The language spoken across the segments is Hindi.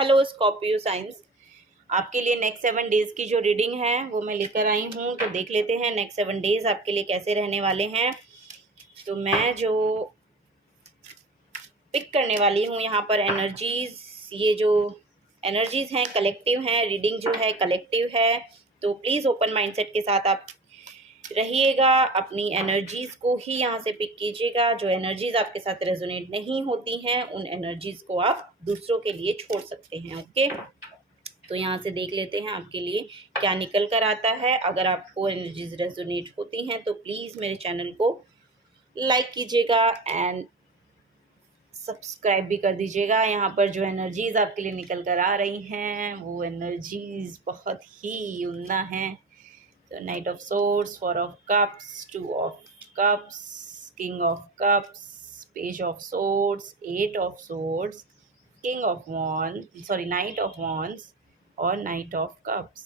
हेलो स्कॉर्पियो साइंस, आपके लिए नेक्स्ट 7 डेज़ की जो रीडिंग है वो मैं लेकर आई हूँ। तो देख लेते हैं नेक्स्ट 7 डेज़ आपके लिए कैसे रहने वाले हैं। तो मैं जो पिक करने वाली हूँ यहाँ पर एनर्जीज़, ये जो एनर्जीज़ हैं कलेक्टिव हैं, रीडिंग जो है कलेक्टिव है। तो प्लीज़ ओपन माइंडसेट के साथ आप रहिएगा, अपनी एनर्जीज़ को ही यहाँ से पिक कीजिएगा। जो एनर्जीज़ आपके साथ रेजोनेट नहीं होती हैं उन एनर्जीज़ को आप दूसरों के लिए छोड़ सकते हैं। ओके, तो यहाँ से देख लेते हैं आपके लिए क्या निकल कर आता है। अगर आपको एनर्जीज रेजोनेट होती हैं तो प्लीज़ मेरे चैनल को लाइक कीजिएगा एंड सब्सक्राइब भी कर दीजिएगा। यहाँ पर जो एनर्जीज़ आपके लिए निकल कर आ रही हैं वो एनर्जीज़ बहुत ही उम्दा हैं। तो night of swords, 4 of cups, 2 of cups, king of cups, page of swords, 8 of swords, king of wands, sorry night of wands और नाइट ऑफ कप्स।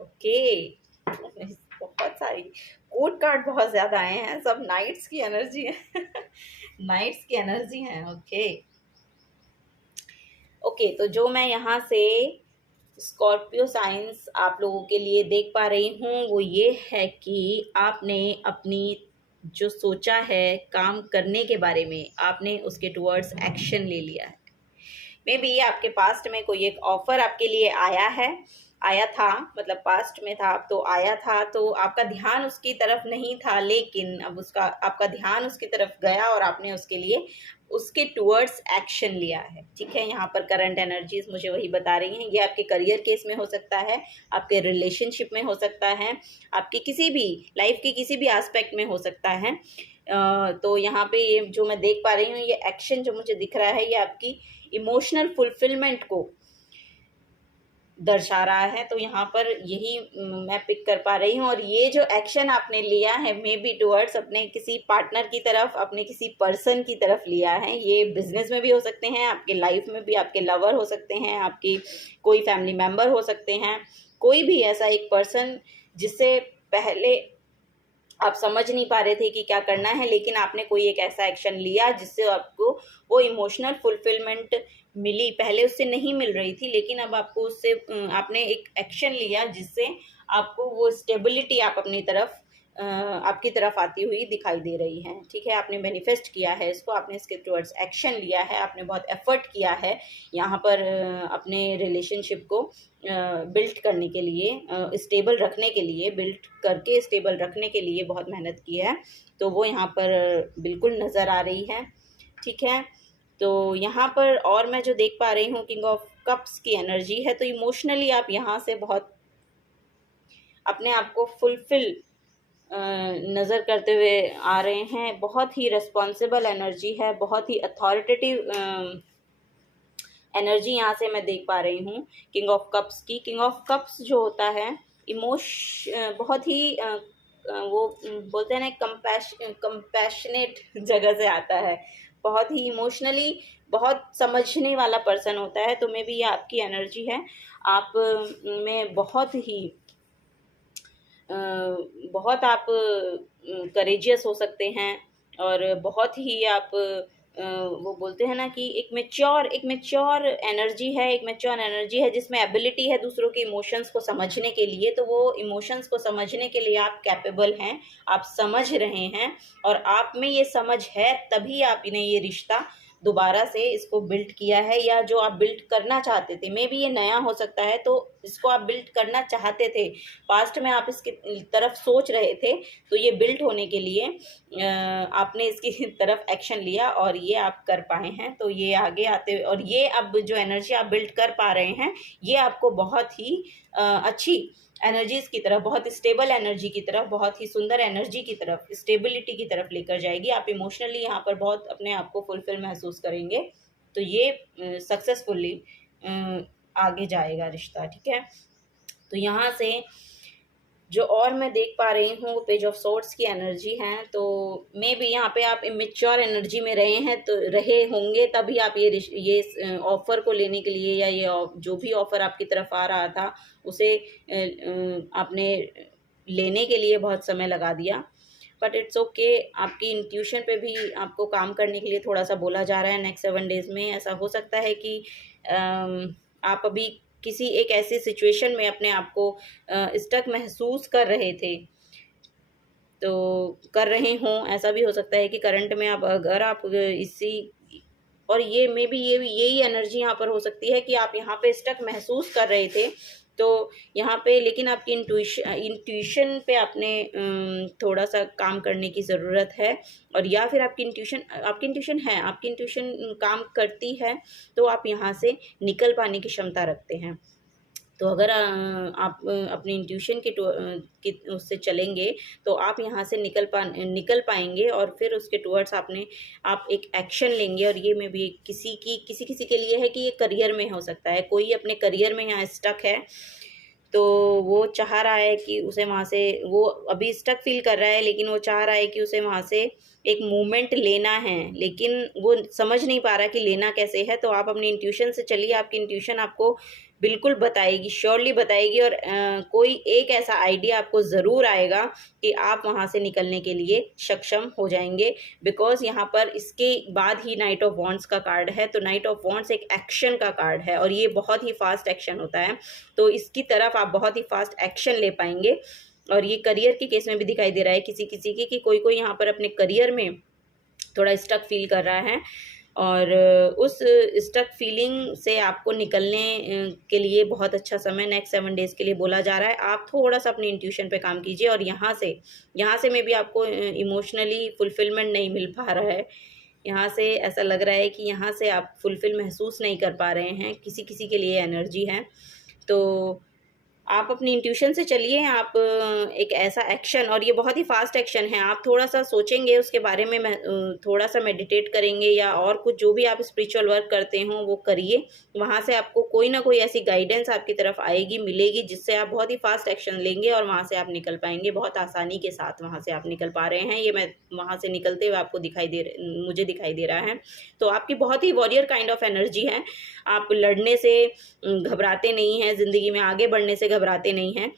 ओके, बहुत सारी कोड कार्ड बहुत ज़्यादा आए हैं, सब नाइट्स की एनर्जी है नाइट्स की एनर्जी है। ओके, तो जो मैं यहाँ से स्कॉर्पियो साइंस आप लोगों के लिए देख पा रही हूँ वो ये है कि आपने अपनी जो सोचा है काम करने के बारे में, आपने उसके टुवर्ड्स एक्शन ले लिया है। मे बी आपके पास्ट में कोई एक ऑफर आपके लिए आया था, मतलब पास्ट में था तो आया था, तो आपका ध्यान उसकी तरफ नहीं था, लेकिन अब उसका आपका ध्यान उसकी तरफ गया और आपने उसके लिए उसके टुवर्ड्स एक्शन लिया है। ठीक है, यहाँ पर करंट एनर्जीज मुझे वही बता रही हैं। ये आपके करियर केस में हो सकता है, आपके रिलेशनशिप में हो सकता है, आपकी किसी भी लाइफ के किसी भी एस्पेक्ट में हो सकता है। तो यहाँ पे ये जो मैं देख पा रही हूँ, ये एक्शन जो मुझे दिख रहा है ये आपकी इमोशनल फुलफिलमेंट को दर्शा रहा है। तो यहाँ पर यही मैं पिक कर पा रही हूँ। और ये जो एक्शन आपने लिया है मे बी टुवर्ड्स अपने किसी पार्टनर की तरफ, अपने किसी पर्सन की तरफ लिया है। ये बिजनेस में भी हो सकते हैं, आपके लाइफ में भी आपके लवर हो सकते हैं, आपकी कोई फैमिली मेम्बर हो सकते हैं, कोई भी ऐसा एक पर्सन जिससे पहले आप समझ नहीं पा रहे थे कि क्या करना है, लेकिन आपने कोई एक ऐसा एक्शन लिया जिससे आपको वो इमोशनल फुलफिलमेंट मिली। पहले उससे नहीं मिल रही थी, लेकिन अब आपको उससे आपने एक एक्शन लिया जिससे आपको वो स्टेबिलिटी आप अपनी तरफ आपकी तरफ आती हुई दिखाई दे रही है। ठीक है, आपने मैनिफेस्ट किया है इसको, आपने इसके टुवर्ड्स एक्शन लिया है, आपने बहुत एफर्ट किया है यहाँ पर अपने रिलेशनशिप को बिल्ड करने के लिए, स्टेबल रखने के लिए, बिल्ड करके स्टेबल रखने के लिए बहुत मेहनत की है। तो वो यहाँ पर बिल्कुल नज़र आ रही है। ठीक है, तो यहाँ पर और मैं जो देख पा रही हूँ किंग ऑफ कप्स की एनर्जी है। तो इमोशनली आप यहाँ से बहुत अपने आप को फुलफिल नज़र करते हुए आ रहे हैं। बहुत ही रिस्पॉन्सिबल एनर्जी है, बहुत ही अथॉरिटेटिव एनर्जी यहाँ से मैं देख पा रही हूँ किंग ऑफ कप्स की। किंग ऑफ कप्स जो होता है बहुत ही वो बोलते हैं ना कंपैशनेट जगह से आता है, बहुत ही इमोशनली बहुत समझने वाला पर्सन होता है। तो मे बी ये आपकी एनर्जी है, आप में बहुत आप करेजियस हो सकते हैं और बहुत ही आप वो बोलते हैं ना कि एक मैच्योर एनर्जी है जिसमें एबिलिटी है दूसरों के इमोशंस को समझने के लिए। तो वो इमोशंस को समझने के लिए आप कैपेबल हैं, आप समझ रहे हैं और आप में ये समझ है, तभी आपने ये रिश्ता दोबारा से इसको बिल्ड किया है, या जो आप बिल्ड करना चाहते थे। मे बी ये नया हो सकता है, तो इसको आप बिल्ड करना चाहते थे, पास्ट में आप इसकी तरफ सोच रहे थे, तो ये बिल्ड होने के लिए आपने इसकी तरफ एक्शन लिया और ये आप कर पाए हैं। तो ये आगे आते और ये अब जो एनर्जी आप बिल्ड कर पा रहे हैं ये आपको बहुत ही अच्छी एनर्जीज की तरफ, बहुत स्टेबल एनर्जी की तरफ, बहुत ही सुंदर एनर्जी की तरफ, स्टेबिलिटी की तरफ लेकर जाएगी। आप इमोशनली यहाँ पर बहुत अपने आप को फुलफिल महसूस करेंगे। तो ये सक्सेसफुली आगे जाएगा रिश्ता। ठीक है, तो यहाँ से जो और मैं देख पा रही हूँ वो पेज ऑफ सोर्ड्स की एनर्जी है। तो मे बी यहाँ पे आप इमेच्योर एनर्जी में रहे होंगे, तभी आप ये ऑफ़र को लेने के लिए, या ये जो भी ऑफ़र आपकी तरफ आ रहा था उसे आपने लेने के लिए बहुत समय लगा दिया। बट इट्स ओके, आपकी इंट्यूशन पे भी आपको काम करने के लिए थोड़ा सा बोला जा रहा है नेक्स्ट 7 डेज़ में। ऐसा हो सकता है कि आप अभी किसी एक ऐसी सिचुएशन में अपने आप को स्टक महसूस कर रहे थे, तो कर रहे हों, ऐसा भी हो सकता है कि करंट में आप, अगर आप इसी, और ये मे बी ये यही एनर्जी यहाँ पर हो सकती है कि आप यहाँ पे स्टक महसूस कर रहे थे, तो यहाँ पे लेकिन आपकी इंट्यूशन पे आपने थोड़ा सा काम करने की ज़रूरत है, और या फिर आपकी इंट्यूशन काम करती है, तो आप यहाँ से निकल पाने की क्षमता रखते हैं। तो अगर आप अपने इंट्यूशन के उससे चलेंगे, तो आप यहाँ से निकल पाएंगे, और फिर उसके टुवर्ड्स आप एक एक्शन लेंगे। और ये में भी किसी के लिए है कि ये करियर में हो सकता है, कोई अपने करियर में यहाँ स्टक है, तो वो चाह रहा है कि उसे वहाँ से, वो अभी स्टक फील कर रहा है, लेकिन वो चाह रहा है कि उसे वहाँ से एक मूवमेंट लेना है, लेकिन वो समझ नहीं पा रहा कि लेना कैसे है। तो आप अपनी इंट्यूशन से चलिए, आपकी इंट्यूशन आपको बिल्कुल बताएगी, श्योरली बताएगी, और कोई एक ऐसा आइडिया आपको ज़रूर आएगा कि आप वहाँ से निकलने के लिए सक्षम हो जाएंगे। बिकॉज यहाँ पर इसके बाद ही नाइट ऑफ वॉन्ड्स का कार्ड है, तो नाइट ऑफ वॉन्ड्स एक एक्शन का कार्ड है, और ये बहुत ही फास्ट एक्शन होता है, तो इसकी तरफ आप बहुत ही फास्ट एक्शन ले पाएंगे। और ये करियर के केस में भी दिखाई दे रहा है किसी की कि कोई यहाँ पर अपने करियर में थोड़ा स्टक फील कर रहा है, और उस स्टक फीलिंग से आपको निकलने के लिए बहुत अच्छा समय नेक्स्ट 7 डेज़ के लिए बोला जा रहा है। आप थोड़ा सा अपनी इंट्यूशन पे काम कीजिए, और यहाँ से मे बी आपको इमोशनली फुलफिलमेंट नहीं मिल पा रहा है, यहाँ से ऐसा लग रहा है कि यहाँ से आप फुलफिल महसूस नहीं कर पा रहे हैं, किसी के लिए एनर्जी है। तो आप अपनी इंट्यूशन से चलिए, आप एक ऐसा एक्शन, और ये बहुत ही फास्ट एक्शन है, आप थोड़ा सा सोचेंगे उसके बारे में, थोड़ा सा मेडिटेट करेंगे, या और कुछ जो भी आप स्पिरिचुअल वर्क करते हो वो करिए, वहाँ से आपको कोई ना कोई ऐसी गाइडेंस आपकी तरफ आएगी, मिलेगी, जिससे आप बहुत ही फास्ट एक्शन लेंगे, और वहाँ से आप निकल पाएंगे बहुत आसानी के साथ। वहाँ से आप निकल पा रहे हैं, ये मैं वहाँ से निकलते हुए आपको मुझे दिखाई दे रहा है। तो आपकी बहुत ही वॉरियर काइंड ऑफ एनर्जी है, आप लड़ने से घबराते नहीं हैं, ज़िंदगी में आगे बढ़ने से घबराते नहीं हैं।